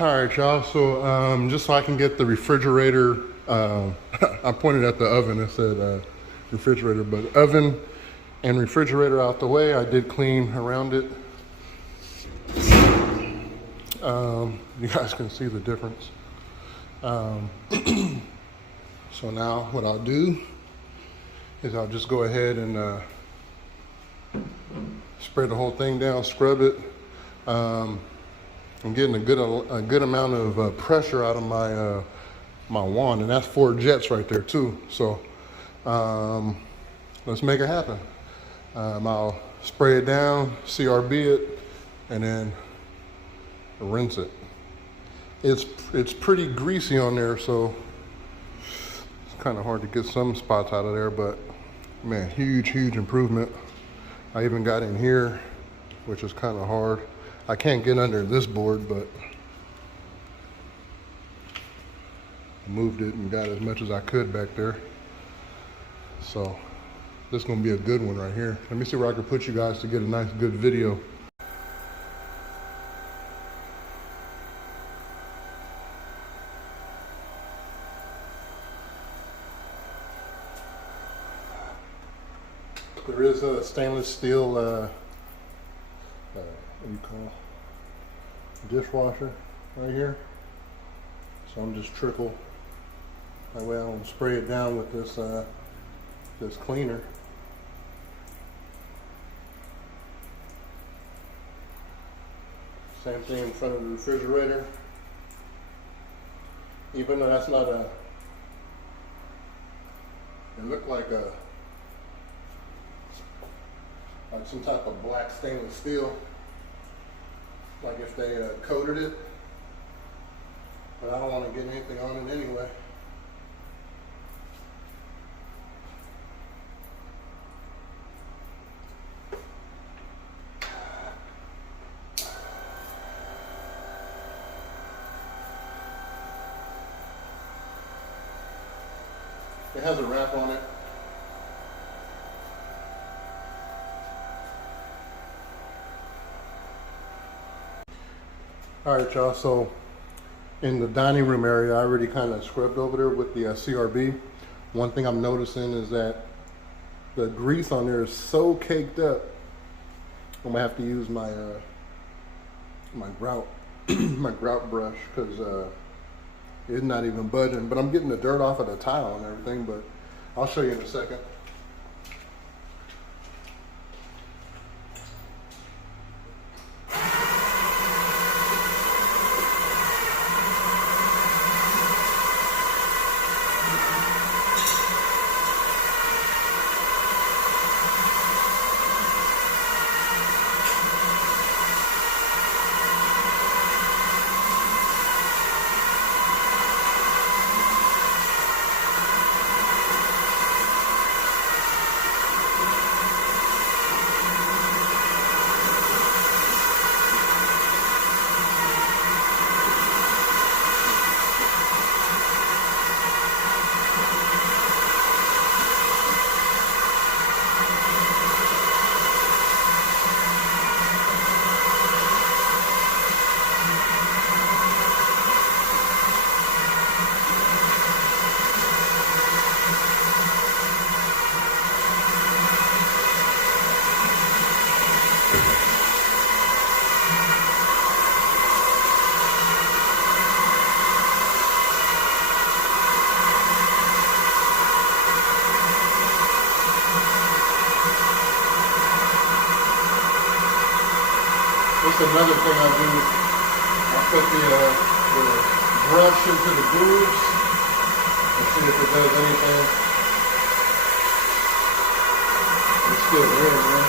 All right, y'all. So just so I can get the refrigerator, I pointed at the oven. It said refrigerator, but oven and refrigerator out the way. I did clean around it. You guys can see the difference. So now what I'll do is I'll just go ahead and spray the whole thing down, scrub it. I'm getting a good amount of pressure out of my my wand, and that's 4 jets right there too. So let's make it happen. I'll spray it down, CRB it, and then rinse it. It's pretty greasy on there, so it's kind of hard to get some spots out of there, but man, huge improvement. I even got in here, which is kind of hard. I can't get under this board, but I moved it and got as much as I could back there. So this is gonna be a good one right here. Let me see where I can put you guys to get a nice good video. There is a stainless steel, what do you call, dishwasher right here. So I'm just trickle. That way I don't spray it down with this this cleaner. Same thing in front of the refrigerator. Even though that's not a, it looked like some type of black stainless steel, like if they coated it, but I don't want to get anything on it anyway. It has a wrap on it. All right, y'all, so in the dining room area, I already kind of scrubbed over there with the CRB. One thing I'm noticing is that the grease on there is so caked up, I'm gonna have to use my my grout my grout brush, because it's not even budging. But I'm getting the dirt off of the tile and everything, but I'll show you in a second. That's another thing I do. I put the brush into the grooves and see if it does anything. It's still there, man.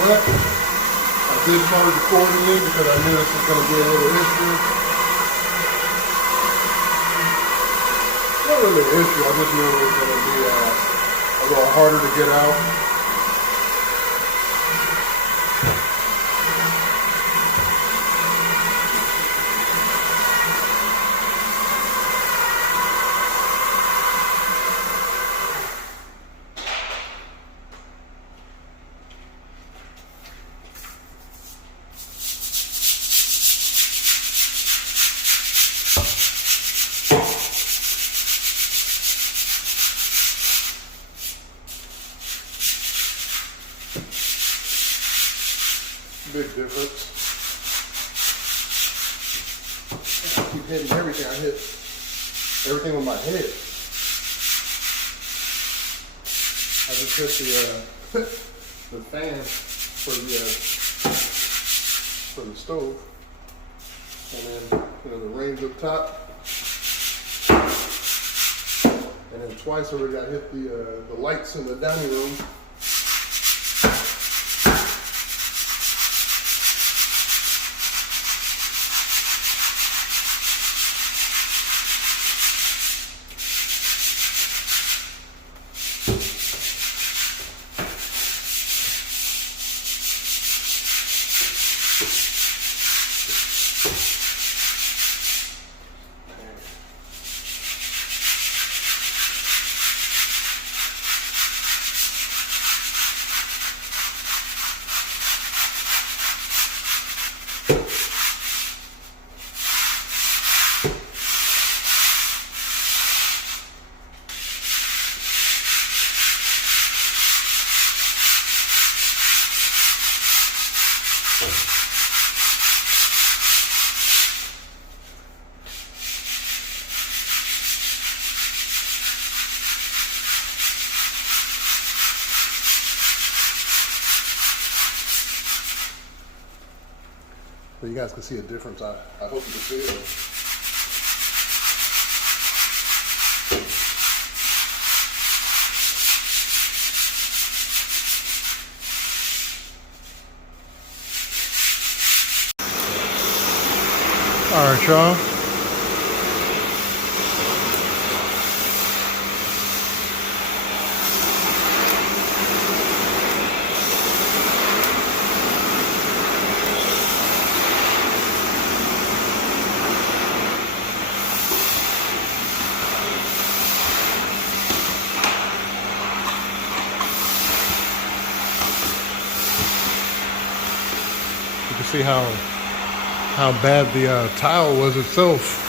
But I did charge accordingly because I knew this was going to be a little issue. Not really an issue, I just knew it was going to be a little harder to get out. keep hitting everything. I hit everything with my head. I just hit the fan for the stove, and then the range up top, and then twice already I hit the lights in the dining room. But you guys can see a difference. I hope you can see it. All right, y'all. You can see how bad the tile was itself.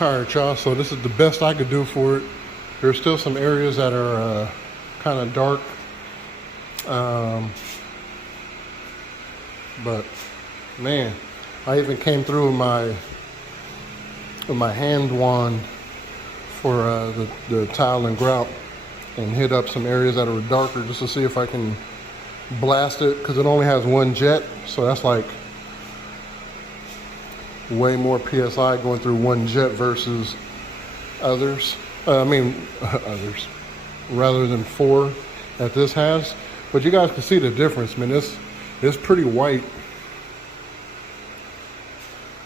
All right, y'all, so this is the best I could do for it. There's still some areas that are kind of dark. But man, I even came through with my hand wand for the tile and grout and hit up some areas that are darker just to see if I can blast it, because it only has one jet, so that's like way more PSI going through one jet versus others. Others, rather than 4 that this has. But you guys can see the difference, man. It's pretty white.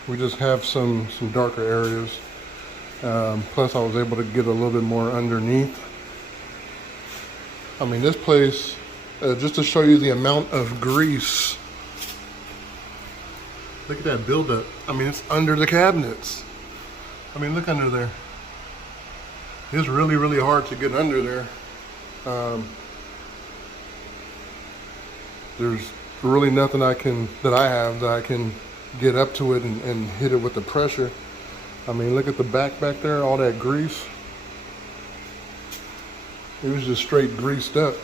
We just have some darker areas. Plus I was able to get a little bit more underneath. I mean, this place, just to show you the amount of grease. Look at that buildup. I mean, it's under the cabinets. I mean, look under there. It's really, really hard to get under there. There's really nothing that I have that I can get up to it and hit it with the pressure. I mean, look at the back there, all that grease. It was just straight greased up.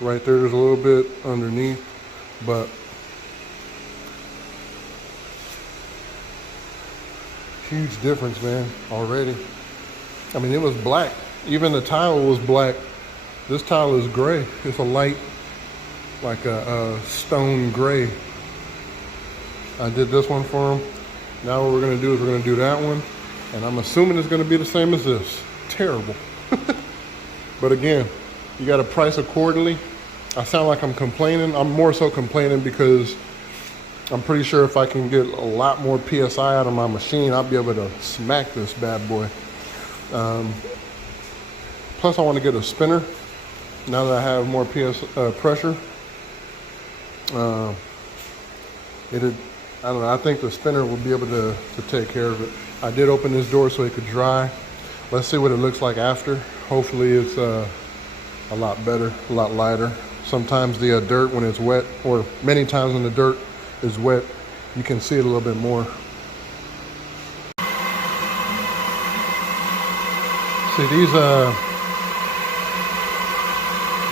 Right there's a little bit underneath, but huge difference, man, already. I mean, it was black. Even the tile was black. This tile is gray. It's a light, like a stone gray. I did this one for him. Now what we're gonna do is we're gonna do that one. And I'm assuming it's gonna be the same as this. Terrible. But again, you gotta price accordingly. I sound like I'm complaining. I'm more so complaining because I'm pretty sure if I can get a lot more PSI out of my machine, I'll be able to smack this bad boy. Plus I want to get a spinner now that I have more pressure. I don't know, I think the spinner will be able to take care of it. I did open this door so it could dry. Let's see what it looks like after. Hopefully it's a lot better, a lot lighter. Sometimes the dirt when it's wet, or many times when the dirt is wet, you can see it a little bit more. See,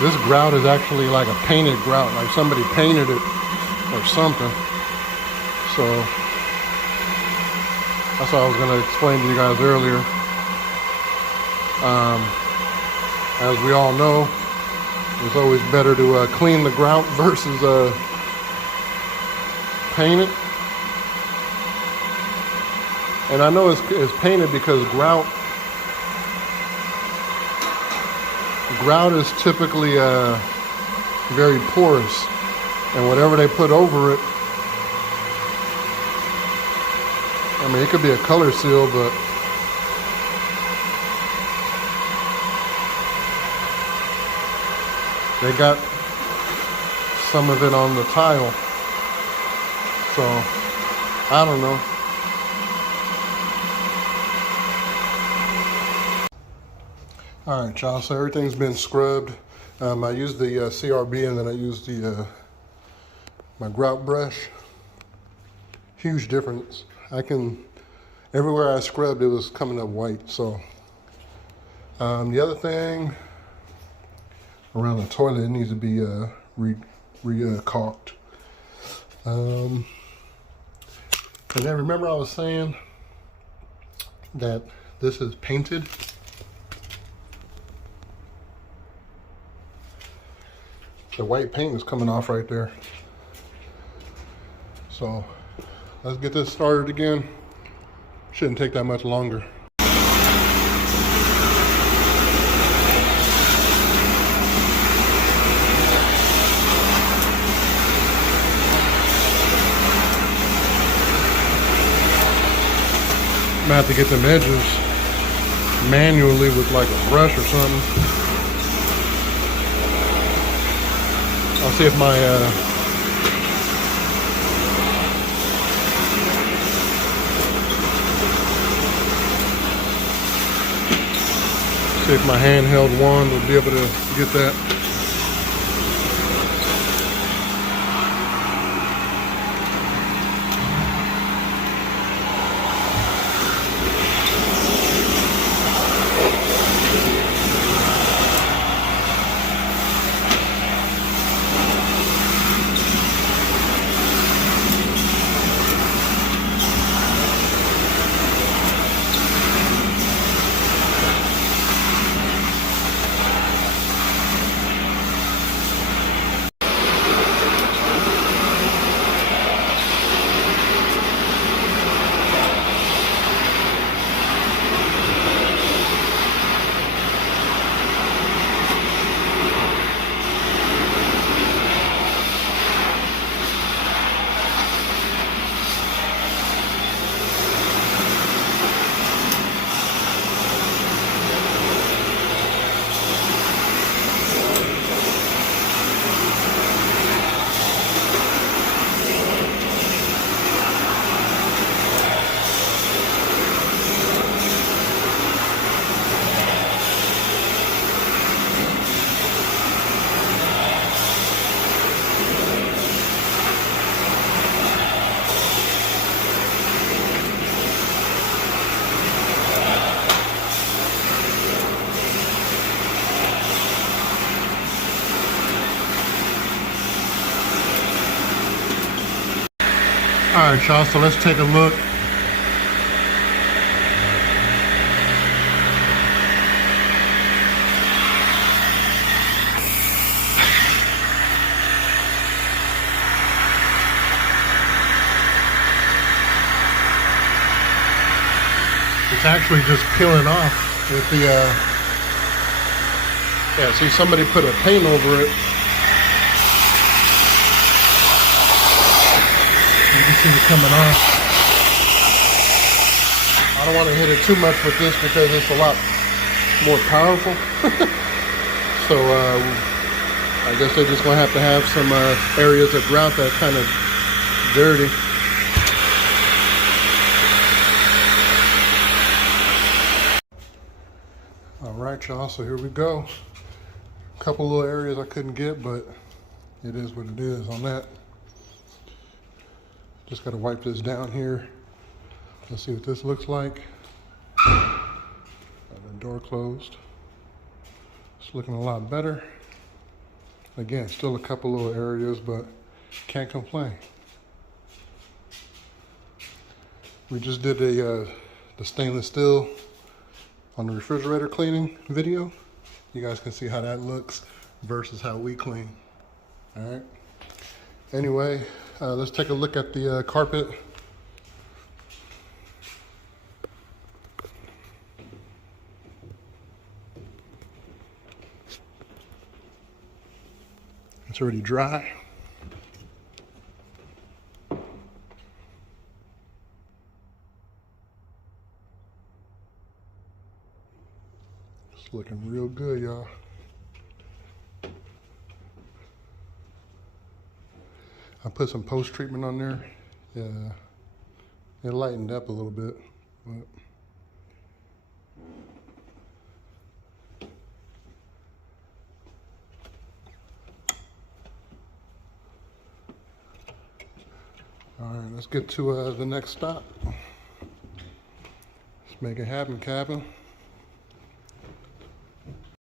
this grout is actually like a painted grout, like somebody painted it or something. So that's what I was going to explain to you guys earlier. As we all know, it's always better to clean the grout versus paint it. And I know it's painted because grout is typically very porous, and whatever they put over it, I mean, it could be a color seal, but they got some of it on the tile. So, I don't know. All right, y'all, so everything's been scrubbed. I used the CRB, and then I used my grout brush. Huge difference. Everywhere I scrubbed, it was coming up white. So, the other thing, around the toilet, it needs to be caulked. And then remember I was saying that this is painted. The white paint is coming off right there. So let's get this started again. Shouldn't take that much longer. I'm gonna have to get them edges manually with like a brush or something. I'll see if my handheld wand will be able to get that. right, y'all, so let's take a look. It's actually just peeling off with the, yeah, see, somebody put a paint over it. You can see it coming off. I don't want to hit it too much with this because it's a lot more powerful. So I guess they're just going to have some areas of grout that kind of dirty. All right, y'all, so here we go. A couple little areas I couldn't get, but it is what it is on that. Just got to wipe this down here. Let's see what this looks like. Got the door closed. It's looking a lot better. Again, still a couple little areas, but can't complain. We just did the stainless steel on the refrigerator cleaning video. You guys can see how that looks versus how we clean. All right. Anyway, let's take a look at the carpet. It's already dry. It's looking real good, y'all. I put some post treatment on there. Yeah, it lightened up a little bit. But all right, let's get to the next stop. Let's make it happen, Captain.